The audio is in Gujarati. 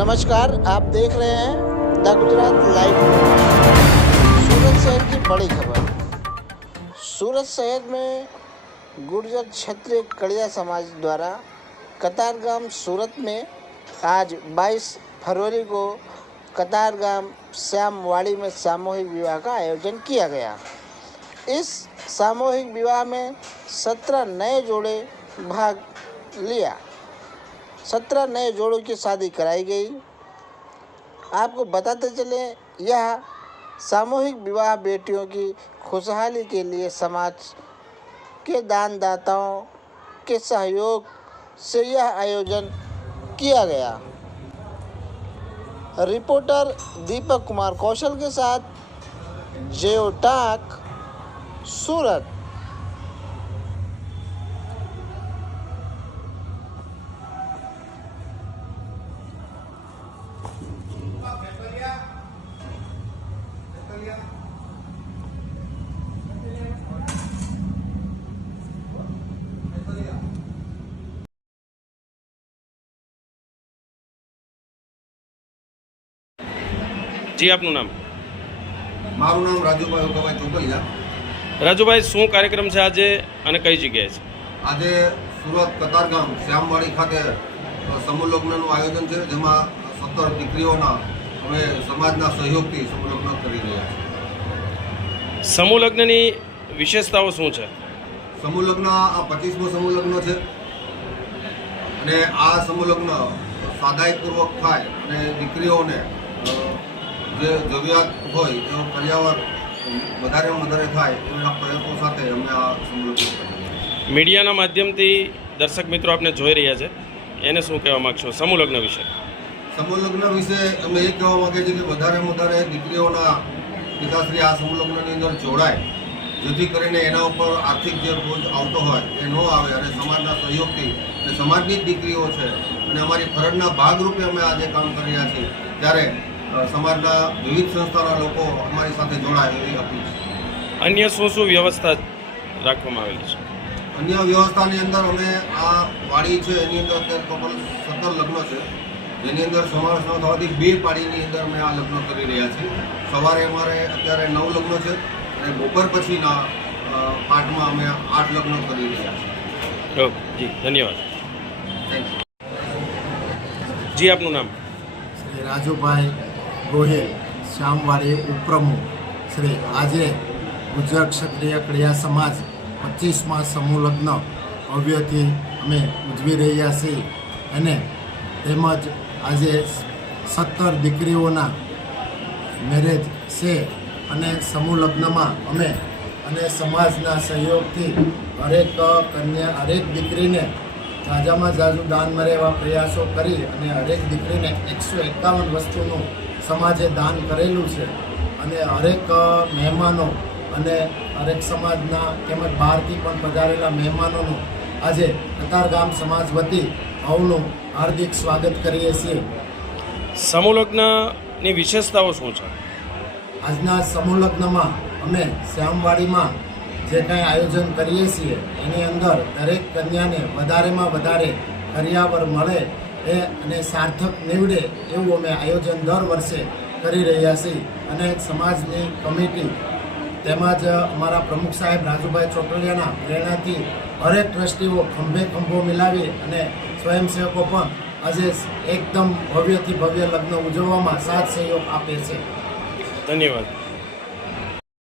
नमस्कार, आप देख रहे हैं द गुजरात लाइव। सूरत शहर की बड़ी खबर। सूरत शहर में गुर्जर क्षत्रिय कड़िया समाज द्वारा कतारगाम सूरत में आज 22 फरवरी को कतारगाम श्यामवाड़ी में सामूहिक विवाह का आयोजन किया गया। इस सामूहिक विवाह में सत्रह नए जोड़े भाग लिया। सत्रह नए जोड़ों की शादी कराई गई। आपको बताते चले, यह सामूहिक विवाह बेटियों की खुशहाली के लिए समाज के दानदाताओं के सहयोग से यह आयोजन किया गया। रिपोर्टर दीपक कुमार कौशल के साथ जेओ टाक, सूरत। જી આપનું નામ? મારું નામ રાજુભાઈ ઓકાભાઈ ચોકલિયા રાજુભાઈ શું કાર્યક્રમ છે આજે અને કઈ જગ્યાએ છે? આજે સુરત કતારગામ શ્યામવાડી ખાતે સમૂહલગ્નનું આયોજન છે જેમાં સત્તર દીકરીઓના અમે સમાજના સહયોગથી સમૂહલગ્ન કરી રહ્યા છીએ. સમૂહલગ્નની વિશેષતાઓ શું છે? સમૂહલગ્ન આ પચીસમો સમૂહલગ્ન છે. અને આ સમૂહલગ્ન સાદાઈપૂર્વક થાય અને દીકરીઓને જે જરૂરિયાત હોય એવો પર્યાવરણ વધારેમાં વધારે થાય એવા પ્રયત્નો સાથે અમે આ સમૂહ મીડિયાના માધ્યમથી દર્શક મિત્રો આપણે જોઈ રહ્યા છે. એને શું કહેવા માગશો? સમૂહ લગ્ન વિશે. સમૂહ લગ્ન વિશે અમે એ કહેવા માંગીએ છીએ કે વધારેમાં વધારે દીકરીઓના પિતાશ્રી આ સમૂહ લગ્નની અંદર જોડાય. જેથી કરીને એના ઉપર આર્થિક જે બોજ આવતો હોય એ ન આવે અને સમાજના સહયોગથી અને સમાજની જ દીકરીઓ છે અને અમારી ફરજના ભાગરૂપે અમે આજે કામ કરી રહ્યા છીએ. ત્યારે સમાજના વિવિધ સંસ્થાના લોકો અમારી સાથે જોડાય એવી અપીલ છે. અન્ય શું શું વ્યવસ્થા રાખવામાં આવેલી છે? અન્ય વ્યવસ્થાની અંદર અમે આ વાડી છે એની અંદર અત્યારે ટોટલ સત્તર લગ્ન છે. જેની અંદર સમાવેશ ન થવાથી બે પાડીની અંદર અમે આ લગ્ન કરી રહ્યા છીએ. સવારે અમારે અત્યારે નવ લગ્ન છે અને બપોર પછીના પાઠમાં અમે આઠ લગ્ન કરી રહ્યા છીએ. ઓકે જી ધન્યવાદ. થેન્ક યુ જી આપનું નામ? રાજુભાઈ ગોહિલ શ્યામવાડી ઉપપ્રમુખ શ્રી આજે ગુજરાત ક્ષત્રિય ક્રિયા સમાજ પચીસમાં સમૂહ લગ્ન ભવ્યથી અમે ઉજવી રહ્યા છીએ અને તેમજ આજે સત્તર દીકરીઓના મેરેજ છે અને સમૂહ લગ્નમાં અમે અને સમાજના સહયોગથી હરેક કન્યા, હરેક દીકરીને ઝાઝામાં ઝાઝું દાન મળે એવા પ્રયાસો કરી અને હરેક દીકરીને એકસો એકાવન વસ્તુનું સમાજે દાન કરેલું છે અને હરેક મહેમાનો અને હરેક સમાજના તેમજ બહારથી પણ પધારેલા મહેમાનોનું આજે કતારગામ સમાજ વતી અવનું હાર્દિક સ્વાગત કરીએ છીએ. સમૂહલગ્નની વિશેષતાઓ શું છે? આજના સમૂહલગ્નમાં અમે શ્યામવાડીમાં જે કાંઈ આયોજન કરીએ છીએ એની અંદર દરેક કન્યાને વધારેમાં વધારે કરિયાવર મળે એ અને સાર્થક નીવડે એવું અમે આયોજન દર વર્ષે કરી રહ્યા છીએ. અને સમાજની કમિટી તેમજ અમારા પ્રમુખ સાહેબ રાજુભાઈ ચોટલિયાના પ્રેરણાથી હરેક ટ્રસ્ટીઓ ખંભે ખંભો મિલાવી અને સ્વયંસેવકો પણ આજે એકદમ ભવ્યથી ભવ્ય લગ્ન ઉજવવામાં સાથ સહયોગ આપે છે. ધન્યવાદ.